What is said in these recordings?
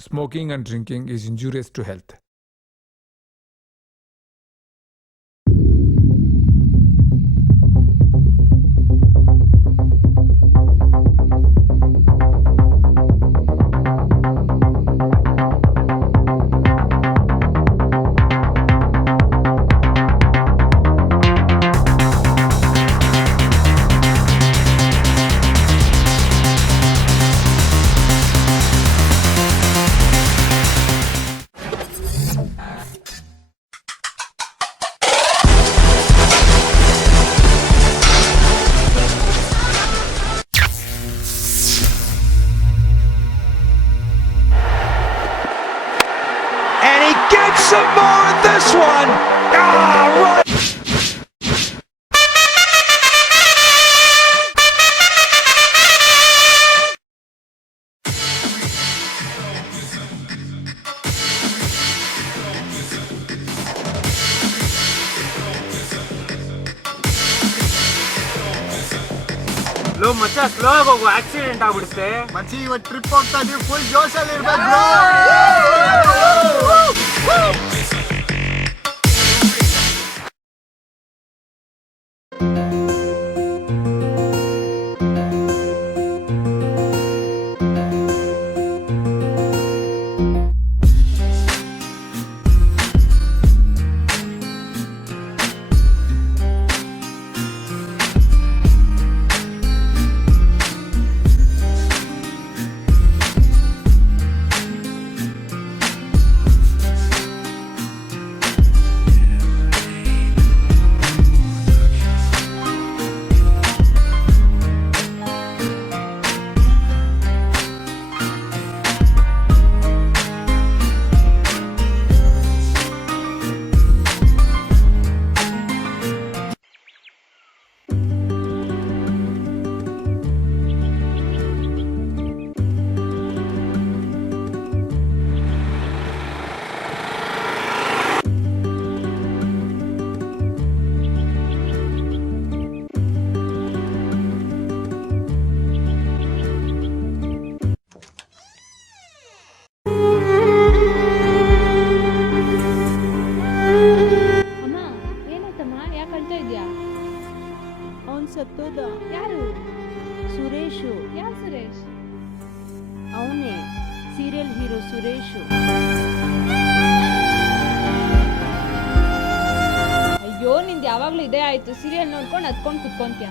Smoking and drinking is injurious to health. And he gets some more at this one. Right. Low ಮಚ್ಚ slow ಆಗಿ ಹೋಗು, accident ಆಗ್ಬಿಡುತ್ತೆ. ಮಚ್ಚಿ ಇವತ್ತು trip ಹೋಗ್ತಾ ಇದೀವಿ, ಫುಲ್ ಜೋಶಲ್ಲಿ ಇರ್ಬೇಕು. ಸತ್ತೋದ. ಯಾರು? ಸುರೇಶು. ಯಾವ ಸುರೇಶ್? ಅವನೇ ಸೀರಿಯಲ್ ಹೀರೋ ಸುರೇಶು. ಅಯ್ಯೋ ನಿಂದು ಯಾವಾಗ್ಲೂ ಇದೇ ಆಯ್ತು, ಸೀರಿಯಲ್ ನೋಡ್ಕೊಂಡು ಹತ್ಕೊಂಡು ಕುತ್ಕೊಂತ್ಯ.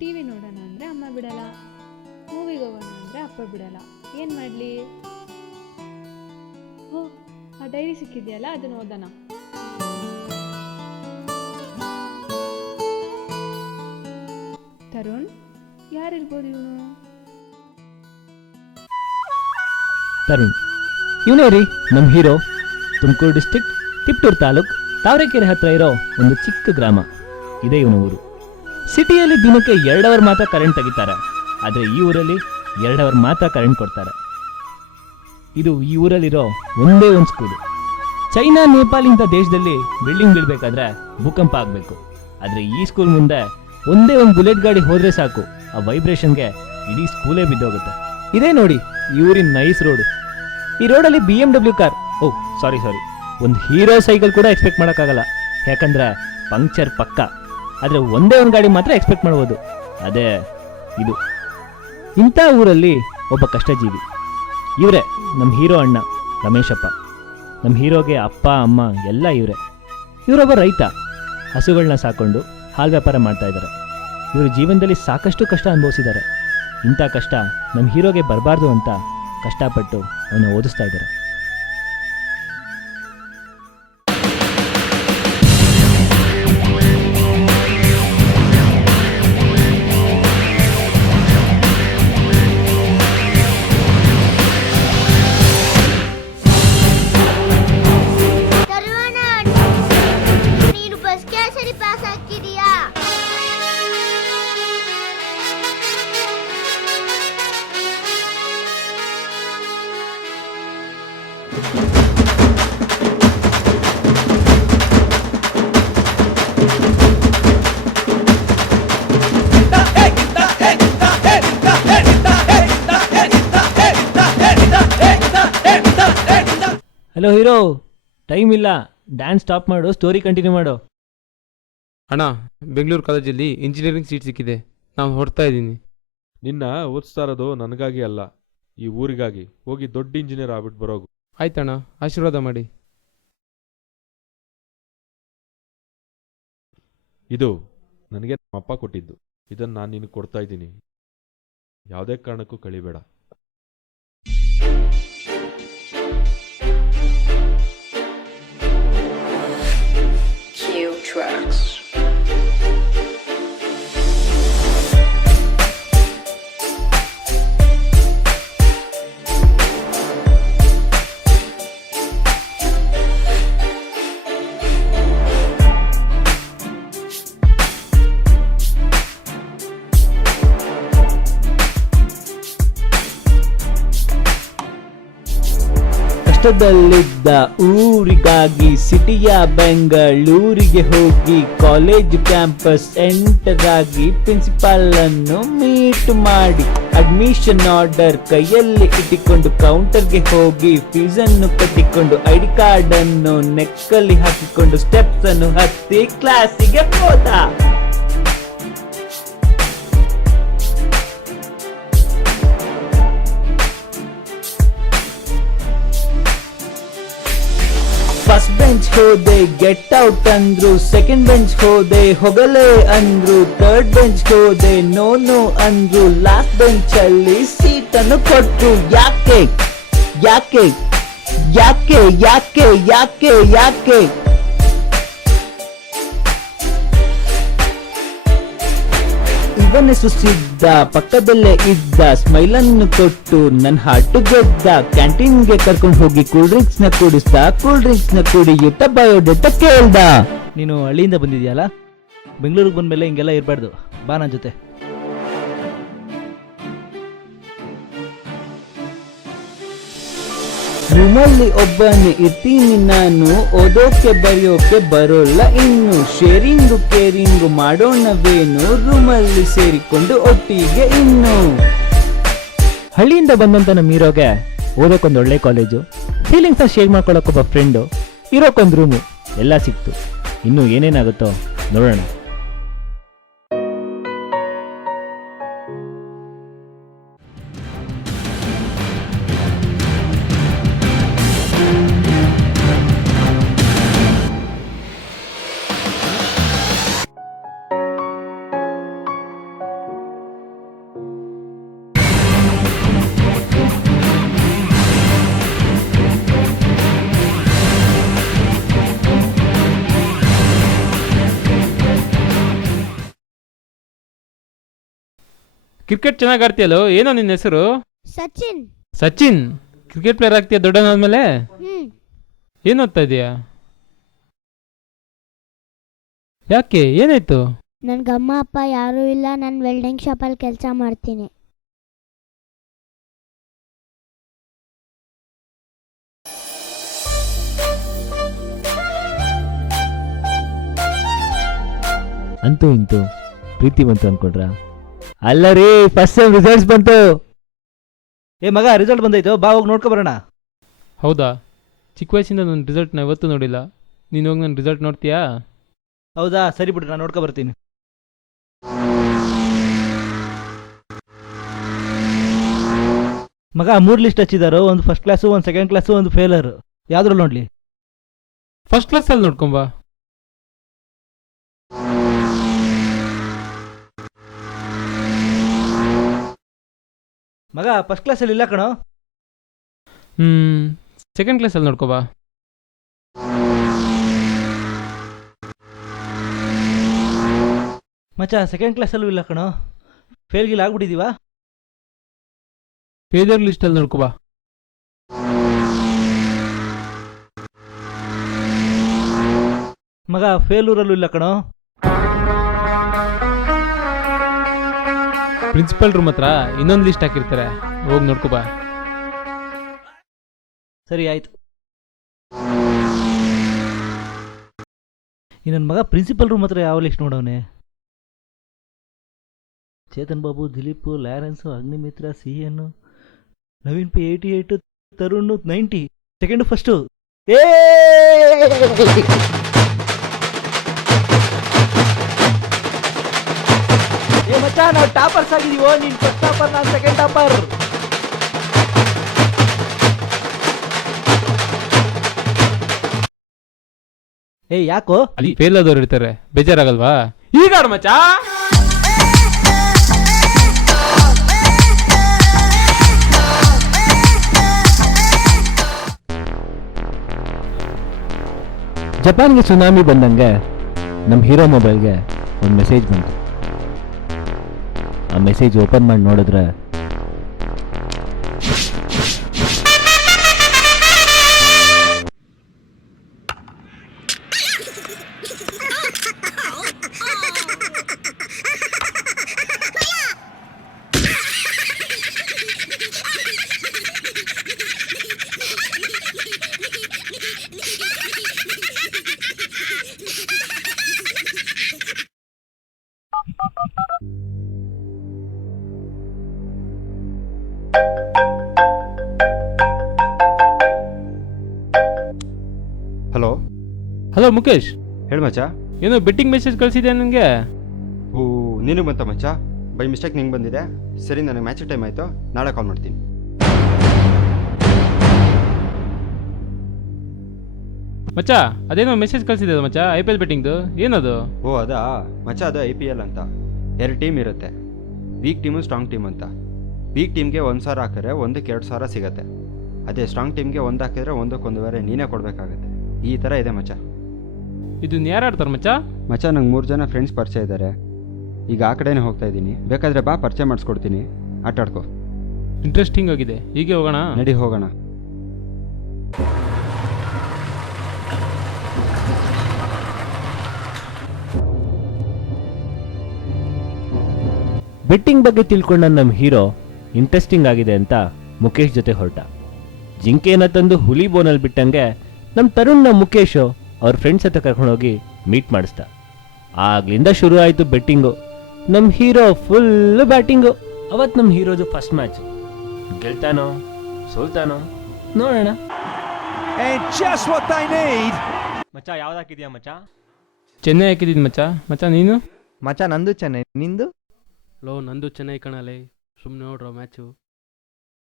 ಟಿವಿ ನೋಡೋಣ ಅಂದ್ರೆ ಅಮ್ಮ ಬಿಡಲ್ಲ, ಮೂವಿಗೆ ಹೋಗೋಣ ಅಂದ್ರೆ ಅಪ್ಪ ಬಿಡಲ್ಲ. ಏನ್ ಮಾಡ್ಲಿ? ಓ, ಆ ಡೈರಿ ಸಿಕ್ಕಿದ್ಯಲ್ಲ, ಅದನ್ನ ಓದೋಣ. ತರುಣ್, ಯಾರಿರ್ಬೋದು ಇವನು? ತರುಣ್ ಇವನೇ ರೀ ನಮ್ಮ ಹೀರೋ. ತುಮಕೂರು ಡಿಸ್ಟ್ರಿಕ್ಟ್ ತಿಪ್ಟೂರು ತಾಲೂಕ್ ತಾವರೆಕೆರೆ ಹತ್ರ ಇರೋ ಒಂದು ಚಿಕ್ಕ ಗ್ರಾಮ ಇದೇ ಇವನ ಊರು. ಸಿಟಿಯಲ್ಲಿ ದಿನಕ್ಕೆ 2 ಅವರ್ ಮಾತ್ರ ಕರೆಂಟ್ ತೆಗಿತಾರೆ, ಆದರೆ ಈ ಊರಲ್ಲಿ 2 ಅವರ್ ಮಾತ್ರ ಕರೆಂಟ್ ಕೊಡ್ತಾರೆ. ಇದು ಈ ಊರಲ್ಲಿರೋ ಒಂದೇ ಒಂದು ಸ್ಕೂಲು. ಚೈನಾ ನೇಪಾಲ್ ಇಂಥ ದೇಶದಲ್ಲಿ ಬಿಲ್ಡಿಂಗ್ ಬೀಳ್ಬೇಕಾದ್ರೆ ಭೂಕಂಪ ಆಗಬೇಕು, ಆದರೆ ಈ ಸ್ಕೂಲ್ ಮುಂದೆ ಒಂದೇ ಒಂದು ಬುಲೆಟ್ ಗಾಡಿ ಹೋದ್ರೆ ಸಾಕು, ಆ ವೈಬ್ರೇಷನ್ಗೆ ಇಡೀ ಸ್ಕೂಲೇ ಬಿದ್ದೋಗುತ್ತೆ. ಇದೇ ನೋಡಿ ಈ ಊರಿನ ನೈಸ್ ರೋಡು. ಈ ರೋಡಲ್ಲಿ BMW ಕಾರ್, ಸಾರಿ ಒಂದು ಹೀರೋ ಸೈಕಲ್ ಕೂಡ ಎಕ್ಸ್ಪೆಕ್ಟ್ ಮಾಡೋಕ್ಕಾಗಲ್ಲ, ಯಾಕಂದ್ರೆ ಪಂಕ್ಚರ್ ಪಕ್ಕ. ಆದರೆ ಒಂದೇ ಒಂದು ಗಾಡಿ ಮಾತ್ರ ಎಕ್ಸ್ಪೆಕ್ಟ್ ಮಾಡ್ಬೋದು, ಅದೇ ಇದು. ಇಂಥ ಊರಲ್ಲಿ ಒಬ್ಬ ಕಷ್ಟಜೀವಿ ಇವರೇ ನಮ್ಮ ಹೀರೋ ಅಣ್ಣ ರಮೇಶಪ್ಪ. ನಮ್ಮ ಹೀರೋಗೆ ಅಪ್ಪ ಅಮ್ಮ ಎಲ್ಲ ಇವರೇ. ಇವರೊಬ್ಬ ರೈತ, ಹಸುಗಳನ್ನ ಸಾಕೊಂಡು ಹಾಲು ವ್ಯಾಪಾರ ಮಾಡ್ತಾ ಇದ್ದಾರೆ. ಇವರು ಜೀವನದಲ್ಲಿ ಸಾಕಷ್ಟು ಕಷ್ಟ ಅನುಭವಿಸಿದ್ದಾರೆ. ಇಂಥ ಕಷ್ಟ ನಮ್ಮ ಹೀರೋಗೆ ಬರಬಾರ್ದು ಅಂತ ಕಷ್ಟಪಟ್ಟು ಅವನ್ನ ಓದಿಸ್ತಾ ಇದ್ದಾರೆ. ಹಲೋ ಹೀರೋ, ಟೈಮ್ ಇಲ್ಲ, ಡ್ಯಾನ್ಸ್ ಸ್ಟಾಪ್ ಮಾಡು, ಸ್ಟೋರಿ ಕಂಟಿನ್ಯೂ ಮಾಡು. ಅಣ್ಣ, ಬೆಂಗಳೂರು ಕಾಲೇಜಲ್ಲಿ ಇಂಜಿನಿಯರಿಂಗ್ ಸೀಟ್ ಸಿಕ್ಕಿದೆ, ನಾನು ಹೊರಡ್ತಾ ಇದ್ದೀನಿ. ನಿನ್ನ ಓದಿಸ್ತಾ ಇರೋದು ನನಗಾಗಿ ಅಲ್ಲ, ಈ ಊರಿಗಾಗಿ. ಹೋಗಿ ದೊಡ್ಡ ಇಂಜಿನಿಯರ್ ಆಗ್ಬಿಟ್ಟು ಬರೋಗು. ಆಯ್ತಣ್ಣ, ಆಶೀರ್ವಾದ ಮಾಡಿ. ಇದು ನನಗೆ ನಮ್ಮ ಅಪ್ಪ ಕೊಟ್ಟಿದ್ದು. ಇದನ್ನು ನಾನು ನಿನಗೆ ಕೊಡ್ತಾ ಇದ್ದೀನಿ. ಯಾವುದೇ ಕಾರಣಕ್ಕೂ ಕಳಿಬೇಡ. Q Tracks. ಕಷ್ಟದಲ್ಲಿದ್ದ ಊರಿಗಾಗಿ ಸಿಟಿಯ ಬೆಂಗಳೂರಿಗೆ ಹೋಗಿ ಕಾಲೇಜ್ ಕ್ಯಾಂಪಸ್ ಎಂಟರ್ ಆಗಿ ಪ್ರಿನ್ಸಿಪಾಲ್ ಅನ್ನು ಮೀಟ್ ಮಾಡಿ ಅಡ್ಮಿಷನ್ ಆರ್ಡರ್ ಕೈಯಲ್ಲಿ ಇಟ್ಟುಕೊಂಡು ಕೌಂಟರ್ಗೆ ಹೋಗಿ ಫೀಸ್ ಅನ್ನು ಕಟ್ಟಿಕೊಂಡು ಐಡಿ ಕಾರ್ಡ್ ಅನ್ನು ನೆಕ್ಕಲ್ಲಿ ಹಾಕಿಕೊಂಡು ಸ್ಟೆಪ್ಸ್ ಅನ್ನು ಹತ್ತಿ ಕ್ಲಾಸಿಗೆ ಹೋದ. ಫಸ್ಟ್ ಬೆಂಚ್ ಹೋದೆ, ಗೆಟ್ ಔಟ್ ಅಂದ್ರು. ಸೆಕೆಂಡ್ ಬೆಂಚ್ ಹೋದೆ, ಹೊಗಲೇ ಅಂದ್ರು. ಥರ್ಡ್ ಬೆಂಚ್ ಹೋದೆ, ನೋ ನೋ ಅಂದ್ರು. ಲಾಸ್ಟ್ ಬೆಂಚ್ ಅಲ್ಲಿ ಸೀಟ್ ಅನ್ನು ಕೊಟ್ರು. ಯಾಕೆ ಯಾಕೆ ಯಾಕೆ ಯಾಕೆ ಯಾಕೆ ಯಾಕೆ ಇವನೇ ಸುಸಿದ್ದ, ಪಕ್ಕದಲ್ಲೇ ಇದ್ದ, ಸ್ಮೈಲ್ ಅನ್ನು ಕೊಟ್ಟು ನನ್ನ ಹಾಟು ಗೆದ್ದ. ಕ್ಯಾಂಟೀನ್ಗೆ ಕರ್ಕೊಂಡು ಹೋಗಿ ಕೂಲ್ ಡ್ರಿಂಕ್ಸ್ ನ ಕುಡಿಸ್ದ. ಕೂಲ್ ಡ್ರಿಂಕ್ಸ್ ನ ಕುಡಿಯುತ್ತ ಬಯೋಡೇಟಾ ಕೇಳ್ದ. ನೀನು ಹಳ್ಳಿಯಿಂದ ಬಂದಿದ್ಯಲ್ಲ, ಬೆಂಗಳೂರಿಗೆ ಬಂದ್ಮೇಲೆ ಹಿಂಗೆಲ್ಲ ಇರಬಾರ್ದು, ಬಾ ನನ್ನ ಜೊತೆ. ರೂಮಲ್ಲಿ ಒಬ್ಬನೇ ಇರ್ತೀನಿ ನಾನು, ಓದೋಕೆ ಬರೆಯೋಕೆ ಬರೋಲ್ಲ ಇನ್ನು. ಶೇರಿಂಗು ಕೇರಿಂಗು ಮಾಡೋಣವೇನು, ರೂಮಲ್ಲಿ ಸೇರಿಕೊಂಡು ಒಟ್ಟಿಗೆ ಇನ್ನು. ಹಳ್ಳಿಯಿಂದ ಬಂದಂತ ನಮ್ಮ ಹೀರೋಗೆ ಓದೋಕೊಂದು ಒಳ್ಳೆ ಕಾಲೇಜು, ಫೀಲಿಂಗ್ಸ್ನ ಶೇರ್ ಮಾಡ್ಕೊಳಕ್ಕೊಬ್ಬ ಫ್ರೆಂಡು, ಇರೋಕೊಂದು ರೂಮು, ಎಲ್ಲ ಸಿಕ್ತು. ಇನ್ನು ಏನೇನಾಗುತ್ತೋ ನೋಡೋಣ. ಕ್ರಿಕೆಟ್ ಚೆನ್ನಾಗಿ ಆಡ್ತೀಯಲ್ಲೋ, ಏನೋ ನಿನ್ನ ಹೆಸರು? ಸಚಿನ್. ಸಚಿನ್? ಕ್ರಿಕೆಟ್ ಪ್ಲೇಯರ್ ಆಗ್ತೀಯ ದೊಡ್ಡನಾದ್ಮೇಲೆ? ಏನು ಓದ್ತಾ ಇದೀಯಾ? ಯಾಕೆ, ಏನಾಯ್ತು? ನನ್ಗೆ ಅಮ್ಮ ಅಪ್ಪ ಯಾರೂ ಇಲ್ಲ, ನಾನು ವೆಲ್ಡಿಂಗ್ ಶಾಪಲ್ಲಿ ಕೆಲಸ ಮಾಡ್ತೀನಿ. ಅಂತೂ ಇಂತೂ ಪ್ರೀತಿ ಬಂತು ಅನ್ಕೊಂಡ್ರ? ಅಲ್ಲ ರೀ, ಫಸ್ಟ್ ಟೈಮ್ ರಿಸಲ್ಟ್ಸ್ ಬಂತು. ಏ ಮಗ, ರಿಸಲ್ಟ್ ಬಂದೈತು, ಬಾ ಹೋಗಿ ನೋಡ್ಕೊ ಬರೋಣ. ಹೌದಾ? ಚಿಕ್ಕ ವಯಸ್ಸಿಂದ ನನ್ನ ರಿಸಲ್ಟ್ನ ಯಾವತ್ತೂ ನೋಡಿಲ್ಲ. ನೀನು ಹೋಗಿ ನನ್ನ ರಿಸಲ್ಟ್ ನೋಡ್ತೀಯಾ? ಹೌದಾ, ಸರಿ ಬಿಡ್ರಿ, ನಾನು ನೋಡ್ಕೊ ಬರ್ತೀನಿ. ಮಗ, 3 ಲಿಸ್ಟ್ ಹಚ್ಚಿದಾರೋ, ಒಂದು ಫಸ್ಟ್ ಕ್ಲಾಸು, ಒಂದು ಸೆಕೆಂಡ್ ಕ್ಲಾಸು, ಒಂದು ಫೇಲರ್. ಯಾವ್ದ್ರಲ್ಲಿ ನೋಡ್ಲಿ? ಫಸ್ಟ್ ಕ್ಲಾಸಲ್ಲಿ ನೋಡ್ಕೊಂಬಾ. ಮಗ, ಫಸ್ಟ್ ಕ್ಲಾಸಲ್ಲಿ ಇಲ್ಲ ಕಣೋ. ಸೆಕೆಂಡ್ ಕ್ಲಾಸಲ್ಲಿ ನೋಡ್ಕೋಬಾ. ಮಚ್ಚ, ಸೆಕೆಂಡ್ ಕ್ಲಾಸಲ್ಲೂ ಇಲ್ಲ ಕಣೋ. ಫೇಲ್ಗಿಲ್ ಆಗ್ಬಿಟ್ಟಿದೀವಾ? ಫೇದರ್ ಲಿಸ್ಟಲ್ಲಿ ನೋಡ್ಕೋಬಾ. ಮಗ, ಫೇಲೂರಲ್ಲೂ ಇಲ್ಲ ಕಣೋ. ಪ್ರಿನ್ಸಿಪಲ್ ರೂಮ್ ಹತ್ರ ಇನ್ನೊಂದು ಲಿಸ್ಟ್ ಹಾಕಿರ್ತಾರೆ, ಹೋಗಿ ನೋಡ್ಕೋಬಾ. ಸರಿ, ಆಯ್ತು. ಈ ನನ್ನ ಮಗ ಪ್ರಿನ್ಸಿಪಲ್ ರೂಮ್ ಹತ್ರ ಯಾವ ಲಿಸ್ಟ್ ನೋಡವನೆ? Chetan Babu, Dilip, Lawrence, Agnimitra, CN, Naveen P 88, Tarun 90, second first. ಏ ಮಚ್ಚ, ನಾವು ಟಾಪರ್ಸ್ ಆಗಿದೀವೋ, ನೀನ್ ಫಸ್ಟ್ ಟಾಪರ್, ನಾನು ಸೆಕೆಂಡ್ ಟಾಪರ್. ಏ ಯಾಕೋ ಅಲ್ಲಿ ಫೇಲ್ ಆದವ್ರು ಇರ್ತಾರೆ, ಬೇಜಾರಾಗಲ್ವಾ? ಈಗ ಆಡು ಮಚ್ಚ. ಜಪಾನ್ಗೆ ಸುನಾಮಿ ಬಂದಂಗೆ ನಮ್ಮ ಹೀರೋ ಮೊಬೈಲ್ಗೆ ಒಂದು ಮೆಸೇಜ್ ಬಂತು. ಆ ಮೆಸೇಜ್ ಓಪನ್ ಮಾಡಿ ನೋಡಿದ್ರೆ ಹಲೋ ಹಲೋ ಮುಖೇಶ್, ಹೇಳು ಮಚ್ಚ. ಏನೋ ಬೆಟ್ಟಿಂಗ್ ಮೆಸೇಜ್ ಕಳಿಸಿದ್ಯಾ ನನಗೆ? ಓ, ನಿನಗೆ ಬಂತ ಮಚ್ಚ? ಬೈ ಮಿಸ್ಟೇಕ್ ನಿಂಗೆ ಬಂದಿದೆ. ಸರಿ, ನನಗೆ ಮ್ಯಾಚ್ ಟೈಮ್ ಆಯಿತು, ನಾಳೆ ಕಾಲ್ ಮಾಡ್ತೀನಿ. ಮಚ್ಚ, ಅದೇನೋ ಮೆಸೇಜ್ ಕಳಿಸಿದ್ಯಲ್ಲ ಮಚ್ಚ, IPL ಬೆಟ್ಟಿಂಗ್ದು, ಏನದು? ಓ ಅದಾ ಮಚ್ಚ, ಅದು IPL ಅಂತ 2 ಟೀಮ್ ಇರುತ್ತೆ. ವೀಕ್ ಟೀಮು, ಸ್ಟ್ರಾಂಗ್ ಟೀಮ್ ಅಂತ. ವೀಕ್ ಟೀಮ್ಗೆ 1,000 ಹಾಕಿದ್ರೆ 1ಕ್ಕೆ 2,000 ಸಿಗುತ್ತೆ. ಅದೇ ಸ್ಟ್ರಾಂಗ್ ಟೀಮ್ಗೆ 1 ಹಾಕಿದ್ರೆ 1ಕ್ಕೆ 1,500 ನೀನೇ ಕೊಡಬೇಕಾಗತ್ತೆ. ಈ ಥರ ಇದೆ ಮಚ್ಚ. ಇದನ್ನ ಯಾರು ಆಡ್ತಾರೆ ಮಚ್ಚ? ಮಚ್ಚ, ನಂಗೆ 3 ಜನ ಫ್ರೆಂಡ್ಸ್ ಪರಿಚಯ ಇದ್ದಾರೆ. ಈಗ ಆ ಕಡೆನೇ ಹೋಗ್ತಾ ಇದ್ದೀನಿ. ಬೇಕಾದರೆ ಬಾ, ಪರಿಚಯ ಮಾಡಿಸ್ಕೊಡ್ತೀನಿ, ಆಟ ಆಡ್ಕೋ. ಇಂಟ್ರೆಸ್ಟಿಂಗ್ ಆಗಿದೆ, ಹೀಗೆ ಹೋಗೋಣ. ನಡಿ ಹೋಗೋಣ. ಬೆಟ್ಟಿಂಗ್ ಬಗ್ಗೆ ತಿಳ್ಕೊಂಡ ನಮ್ಮ ಹೀರೋ ಇಂಟ್ರೆಸ್ಟಿಂಗ್ ಆಗಿದೆ ಅಂತ ಮುಖೇಶ್ ಜೊತೆ ಹೊರಟ. ಜಿಂಕೆನ ತಂದು ಹುಲಿ ಬೋನಲ್ಲಿ ಬಿಟ್ಟಂಗೆ ನಮ್ಮ ತರುಣ್ನ ಮುಖೇಶ್ ಅವ್ರ ಫ್ರೆಂಡ್ಸ್ ಹತ್ರ ಕರ್ಕೊಂಡೋಗಿ ಮೀಟ್ ಮಾಡಿಸ್ದ. ಆಗ್ಲಿಂದ ಶುರು ಆಯಿತು ಬೆಟ್ಟಿಂಗು. ನಮ್ಮ ಹೀರೋ ಫುಲ್ ಬ್ಯಾಟಿಂಗು. ಅವತ್ತು ನಮ್ಮ ಹೀರೋದು ಫಸ್ಟ್ ಮ್ಯಾಚ್. ಗೆಲ್ತಾನೋ ಸೋಲ್ತಾನೋ ನೋಡೋಣ. And just what they need. ಮಚ್ಚ, ಯಾವ್ದು ಹಾಕಿದ್ಯಾ ಮಚ್ಚ? ಚೆನ್ನೈ ಹಾಕಿದ್ದೀನಿ ಮಚ್ಚ. ಮಚ್ಚ ನೀನು? ಮಚ್ಚ, ನಂದು ಚೆನ್ನೈ. ನಿಂದು? ಲೋ, ನಂದು ಚೆನ್ನೈ ಕಣಲೆ, ಸುಮ್ಮನೆ ನೋಡ್ರೋ match.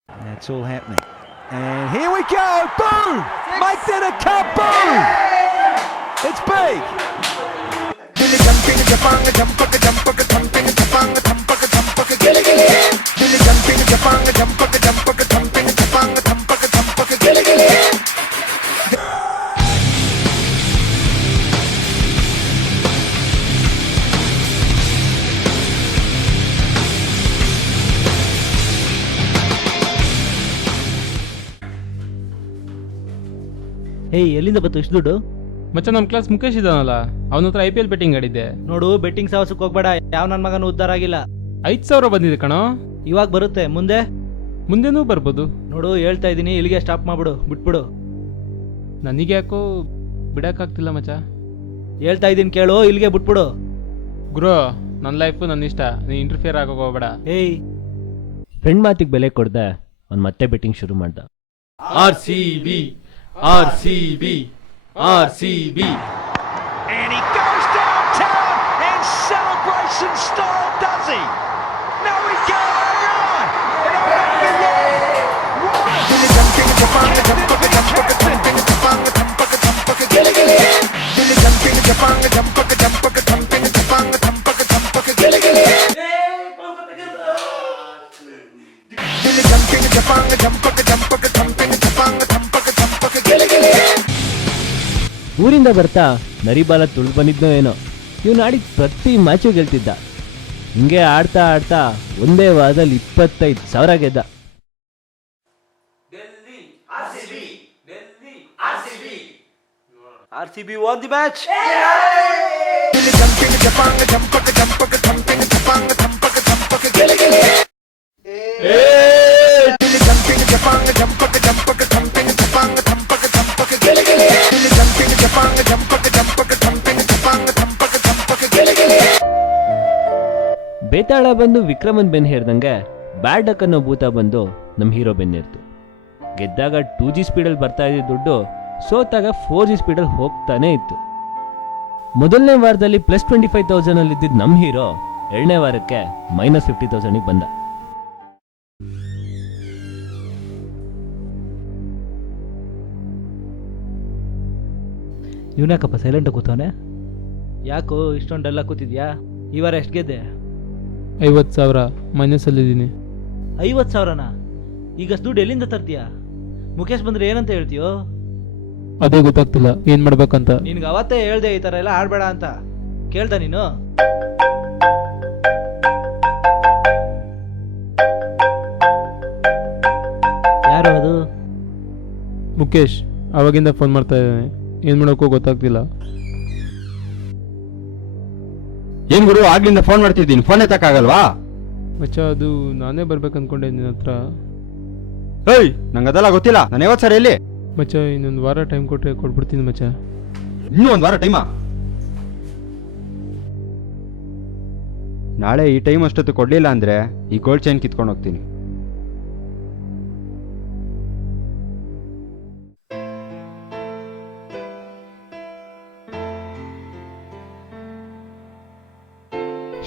That's all happening. And here we go. Boom! Make that a kaboom! It's big. ಏಯ್, ಎಲ್ಲಿಂದ ಬಂತು ಇಷ್ಟು ದುಡ್ಡು? ಮಚ್ಚ, ನಮ್ಮ ಕ್ಲಾಸ್ ಮುಖೇಶ್ ಇದ್ದಾನಲ್ಲ, ಅವನ ಹತ್ರ IPL ಬೆಟ್ಟಿಂಗ್ ಆಡಿದ್ದೆ. ನೋಡು, ಬೆಟ್ಟಿಂಗ್ ಸಾಹಸಕ್ಕೆ ಹೋಗ್ಬೇಡ. ಯಾವ ನನ್ನ ಮಗನೂ ಉದ್ಧಾರ ಆಗಿಲ್ಲ. 5,000 ಬಂದಿದೆ ಕಣೋ. ಇವಾಗ ಬರುತ್ತೆ, ಮುಂದೆನೂ ಬರ್ಬೋದು. ನೋಡು, ಹೇಳ್ತಾ ಇದ್ದೀನಿ, ಇಲ್ಲಿಗೆ ಸ್ಟಾಪ್ ಮಾಡ್ಬಿಡು, ಬಿಟ್ಬಿಡು. ನನಗೆ ಯಾಕೋ ಬಿಡಕ್ಕಾಗ್ತಿಲ್ಲ ಮಚ್ಚ. ಹೇಳ್ತಾ ಇದ್ದೀನಿ ಕೇಳು, ಇಲ್ಲಿಗೆ ಬಿಟ್ಬಿಡು. ಗುರು, ನನ್ನ ಲೈಫು ನನ್ನ ಇಷ್ಟ, ನೀನು ಇಂಟರ್ಫಿಯರ್ ಆಗೋಗೋಗ್ಬೇಡ. ಏಯ್, ಫ್ರೆಂಡ್ ಮಾತಿಗೆ ಬೆಲೆ ಕೊಡ್ದೆ ಅವ್ನು ಮತ್ತೆ ಬೆಟ್ಟಿಂಗ್ ಶುರು ಮಾಡ್ದ. RCB RCB RCB. And he goes downtown in celebration style, does he? No, he can't. ಊರಿಂದ ಬರ್ತಾ ನರಿಬಾಲ ತುಳ್ದು ಬಂದಿದ್ನೋ ಏನೋ, ಇವನು ಆಡಿದ ಪ್ರತಿ ಮ್ಯಾಚು ಗೆಲ್ತಿದ್ದ. ಹಿಂಗೆ ಆಡ್ತಾ ಆಡ್ತಾ ಒಂದೇ ವಾರದಲ್ಲಿ 25,000 ಗೆದ್ದ. RCB won the match. ಬೇತಾಳ ಬಂದು ವಿಕ್ರಮನ್ ಬೆನ್ ಹೇರ್ದಂಗೆ ಬ್ಯಾಡ್ ಡಕ್ ಅನ್ನೋ ಭೂತ ಬಂದು ನಮ್ಮ ಹೀರೋ ಬೆನ್ನೇರ್ತು. ಗೆದ್ದಾಗ 2G ಸ್ಪೀಡಲ್ಲಿ ಬರ್ತಾ ಇದ್ದ ದುಡ್ಡು ಸೋತಾಗ 4G ಸ್ಪೀಡಲ್ಲಿ ಹೋಗ್ತಾನೆ ಇತ್ತು. ಮೊದಲನೇ ವಾರದಲ್ಲಿ +25,000 ಅಲ್ಲಿ ಇದ್ದಿದ್ದು ನಮ್ಮ ಹೀರೋ ಎರಡನೇ ವಾರಕ್ಕೆ -50,000 ಬಂದ. ಇವನ್ಯಾಕಪ್ಪ ಸೈಲೆಂಟಾಗಿ ಕೂತವನೆ? ಯಾಕೋ ಇಷ್ಟೊಂದೆಲ್ಲ ಕೂತಿದ್ಯಾ? ಈ ವಾರ ಎಷ್ಟು ಗೆದ್ದೆ? 50,000 ಮೈನಸಲ್ಲಿದ್ದೀನಿ. 50,000ನಾ? ಈಗಷ್ಟು ದುಡ್ಡು ಎಲ್ಲಿಂದ ತರ್ತೀಯಾ? ಮುಖೇಶ್ ಬಂದ್ರೆ ಏನಂತ ಹೇಳ್ತೀಯೋ? ಅದೇ ಗೊತ್ತಾಗ್ತಿಲ್ಲ ಏನು ಮಾಡ್ಬೇಕಂತ. ನಿನ್ಗೆ ಅವತ್ತೇ ಹೇಳ್ದೆ ಈ ಥರ ಎಲ್ಲ ಆಡಬೇಡ ಅಂತ. ಕೇಳ್ದ ನೀನು? ಯಾರು ಅದು? ಮುಖೇಶ್ ಅವಾಗಿಂದ ಫೋನ್ ಮಾಡ್ತಾ ಇದ್ದಾನೆ, ಏನು ಮಾಡೋಕ್ಕೂ ಗೊತ್ತಾಗ್ತಿಲ್ಲ. ಏನ್ ಗುರು ಆಗ್ಲಿಂದ ಫೋನ್ ಮಾಡ್ತಿದ್ದೀನಿ, ಫೋನ್ ಎತ್ತಕ್ಕಾಗಲ್ವಾ? ಮಚ್ಚ ಅದು ನಾನೇ ಬರ್ಬೇಕು ಅನ್ಕೊಂಡೆ ನಿನ್ನ ಹತ್ರ. ಏಯ್ ನಂಗೆ ಅದೆಲ್ಲ ಗೊತ್ತಿಲ್ಲ, ನಾನು ಯಾವತ್ತು ಸರ್ ಎಲ್ಲಿ? ಮಚ್ಚ ಇನ್ನೊಂದು ವಾರ ಟೈಮ್ ಕೊಟ್ಟರೆ ಕೊಟ್ಬಿಡ್ತೀನಿ ಮಚ್ಚ. ಇನ್ನೂ ಒಂದು ವಾರ ಟೈಮಾ? ನಾಳೆ ಈ ಟೈಮ್ ಅಷ್ಟೊತ್ತು ಕೊಡ್ಲಿಲ್ಲ ಅಂದ್ರೆ ಈ ಗೋಲ್ಡ್ ಚೈನ್ ಕಿತ್ಕೊಂಡು ಹೋಗ್ತೀನಿ.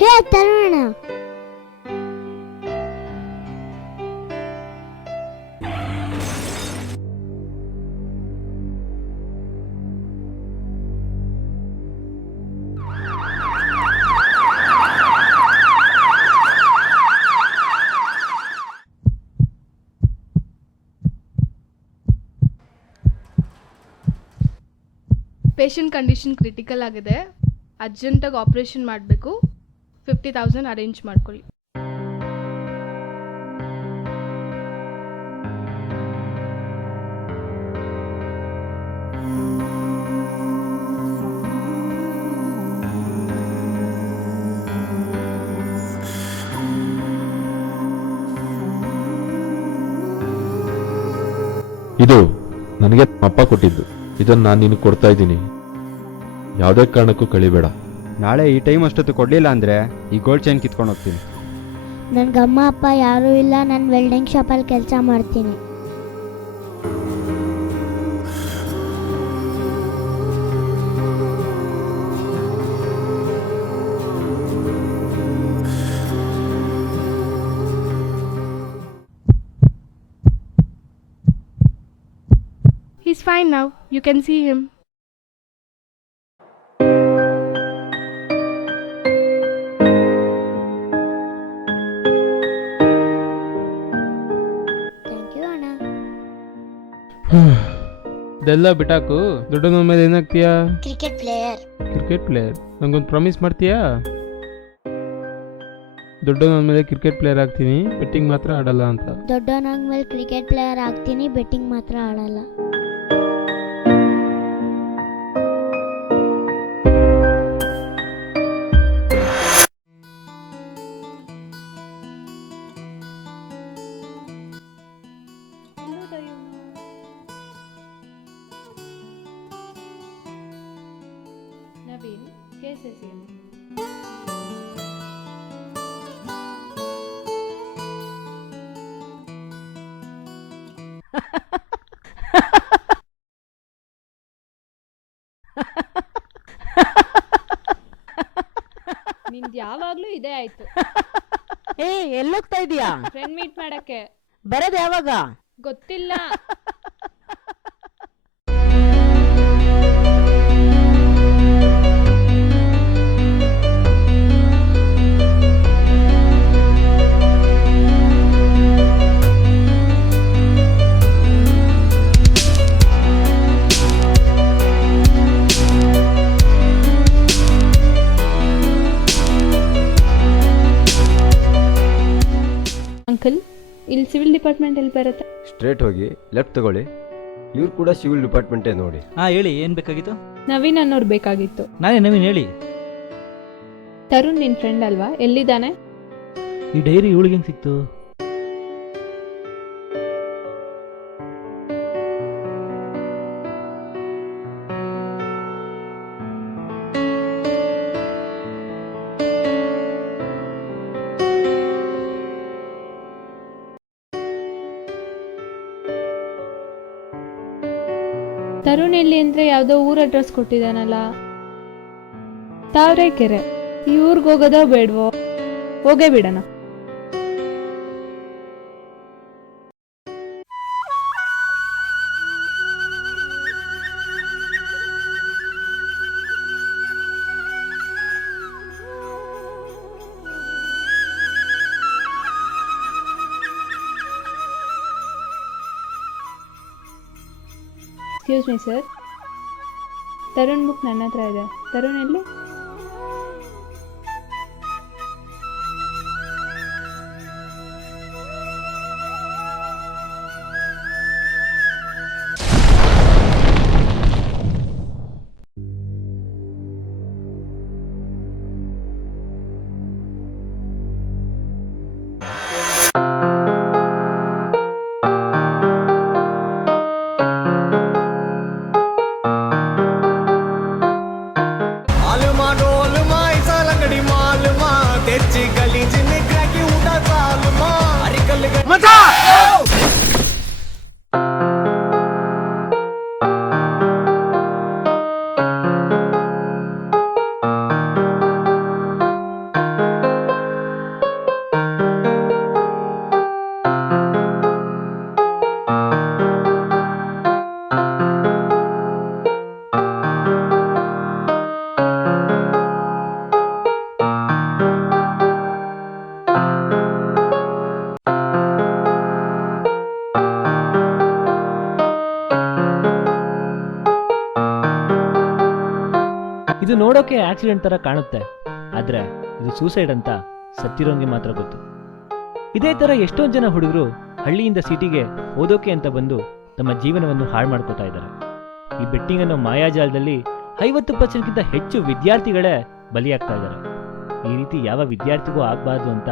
ಹೇ ತರುಣ, ಪೇಷಂಟ್ ಕಂಡೀಷನ್ ಕ್ರಿಟಿಕಲ್ ಆಗಿದೆ, ಅರ್ಜೆಂಟಾಗಿ ಆಪ್ರೇಷನ್ ಮಾಡಬೇಕು. 50,000 ಅರೇಂಜ್ ಮಾಡ್ಕೊಳ್ಳಿ. ಇದು ನನಗೆ ಅಪ್ಪ ಕೊಟ್ಟಿದ್ದು. ಇದನ್ನು ನಾನು ನಿನಗೆ ಕೊಡ್ತಾ ಇದ್ದೀನಿ. ಯಾವುದೇ ಕಾರಣಕ್ಕೂ ಕಳಿಬೇಡ. ನಾಳೆ ಈ ಟೈಮ್ ಅಷ್ಟೊತ್ತು ಕೊಡ್ಲಿಲ್ಲ ಅಂದ್ರೆ ಈ ಗೋಲ್ಡ್ ಚೈನ್ ಕಿತ್ಕೊಂಡು ಹೋಗ್ತೀನಿ. ನನ್ಗೆ ಅಮ್ಮ ಅಪ್ಪ ಯಾರೂ ಇಲ್ಲ, ನಾನು ವೆಲ್ಡಿಂಗ್ ಶಾಪಲ್ಲಿ ಕೆಲಸ ಮಾಡ್ತೀನಿ. He's fine now. You can see him. Thank you ಅಣ್ಣ. ಇದೆಲ್ಲ ಬಿಟ್ಟಾಕು, ದೊಡ್ಡನ ಮೇಲೆ ಏನಾಗ್ತೀಯಾ? Cricket player. Cricket player? ನಂಗೊಂದು ಪ್ರಾಮಿಸ್ ಮಾಡ್ತೀಯಾ? ದೊಡ್ಡನ ಮೇಲೆ ಕ್ರಿಕೆಟ್ ಪ್ಲೇಯರ್ ಆಗ್ತೀನಿ, ಬೆಟ್ಟಿಂಗ್ ಮಾತ್ರ ಆಡಲ್ಲ ಅಂತ. ದೊಡ್ಡವನಾದ್ಮೇಲೆ ಕ್ರಿಕೆಟ್ ಪ್ಲೇಯರ್ ಆಗ್ತೀನಿ, ಬೆಟ್ಟಿಂಗ್ ಮಾತ್ರ ಆಡಲ್ಲ. ನವೀನ್, KCCM. ನಿಂದು ಯಾವಾಗ್ಲೂ ಇದೇ ಆಯ್ತು. ಏ ಎಲ್ಲೋಗ್ತಾ ಇದೀಯಾ? ಫ್ರೆಂಡ್ ಮೀಟ್ ಮಾಡಕ್ಕೆ. ಬರೋದು ಯಾವಾಗ? ಗೊತ್ತಿಲ್ಲ. ಅಂಕಲ್, ಇಲ್ಲಿ ಸಿವಿಲ್ ಡಿಪಾರ್ಟ್ಮೆಂಟ್ ಎಲ್ಲಿ ಬರುತ್ತೆ? ಸ್ಟ್ರೇಟ್ ಹೋಗಿ ಲೆಫ್ಟ್ ತಗೊಳ್ಳಿ. ಇವ್ರು ಕೂಡ ಸಿವಿಲ್ ಡಿಪಾರ್ಟ್ಮೆಂಟೇ ನೋಡಿ. ಹೇಳಿ, ಏನು ಬೇಕಾಗಿತ್ತು? ನವೀನ್ ಅನ್ನೋರು ಬೇಕಾಗಿತ್ತು. ನಾನೇ ನವೀನ್, ಹೇಳಿ. ತರುಣ್ ನಿನ್ ಫ್ರೆಂಡ್ ಅಲ್ವಾ? ಎಲ್ಲಿದ್ದಾನೆ? ಈ ಡೈರಿ ಇವಳಿಗೆ ಹೆಂಗೆ ಸಿಕ್ತು? ತರುಣ್ ಎಲ್ಲಿ ಅಂದರೆ ಯಾವುದೋ ಊರ ಅಡ್ರೆಸ್ ಕೊಟ್ಟಿದ್ದಾನಲ್ಲ, ತಾವರೆಕೆರೆ. ಈ ಊರಿಗೆ ಹೋಗೋದೋ ಬೇಡವೋ? ಹೋಗೇ ಬಿಡೋಣ. Excuse me sir, Tarun book ನನ್ನ ಹತ್ರ ಇದೆ. ತರುಣ್ ಎಲ್ಲಿ? ಇದು ನೋಡೋಕೆ ಆಕ್ಸಿಡೆಂಟ್ ತರ ಕಾಣುತ್ತೆ, ಆದ್ರೆ ಇದು ಸೂಸೈಡ್ ಅಂತ ಸತ್ತಿರೋಂಗೆ ಮಾತ್ರ ಗೊತ್ತು. ಇದೇ ತರ ಎಷ್ಟೊಂದು ಜನ ಹುಡುಗರು ಹಳ್ಳಿಯಿಂದ ಸಿಟಿಗೆ ಓದೋಕೆ ಅಂತ ಬಂದು ತಮ್ಮ ಜೀವನವನ್ನು ಹಾಳು ಮಾಡ್ಕೋತಾ ಇದ್ದಾರೆ. ಈ ಬೆಟ್ಟಿಂಗ್ ಅನ್ನೋ ಮಾಯಾಜಾಲದಲ್ಲಿ 50%ಗಿಂತ ಹೆಚ್ಚು ವಿದ್ಯಾರ್ಥಿಗಳೇ ಬಲಿಯಾಗ್ತಾ ಇದ್ದಾರೆ. ಈ ರೀತಿ ಯಾವ ವಿದ್ಯಾರ್ಥಿಗೂ ಆಗಬಾರ್ದು ಅಂತ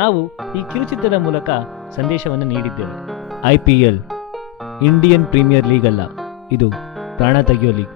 ನಾವು ಈ ಕಿರುಚಿತ್ರದ ಮೂಲಕ ಸಂದೇಶವನ್ನು ನೀಡಿದ್ದೇವೆ. IPL ಇಂಡಿಯನ್ ಪ್ರೀಮಿಯರ್ ಲೀಗ್ ಅಲ್ಲ, ಇದು ಪ್ರಾಣ ತೆಗೆಯೋ ಲೀಗ್.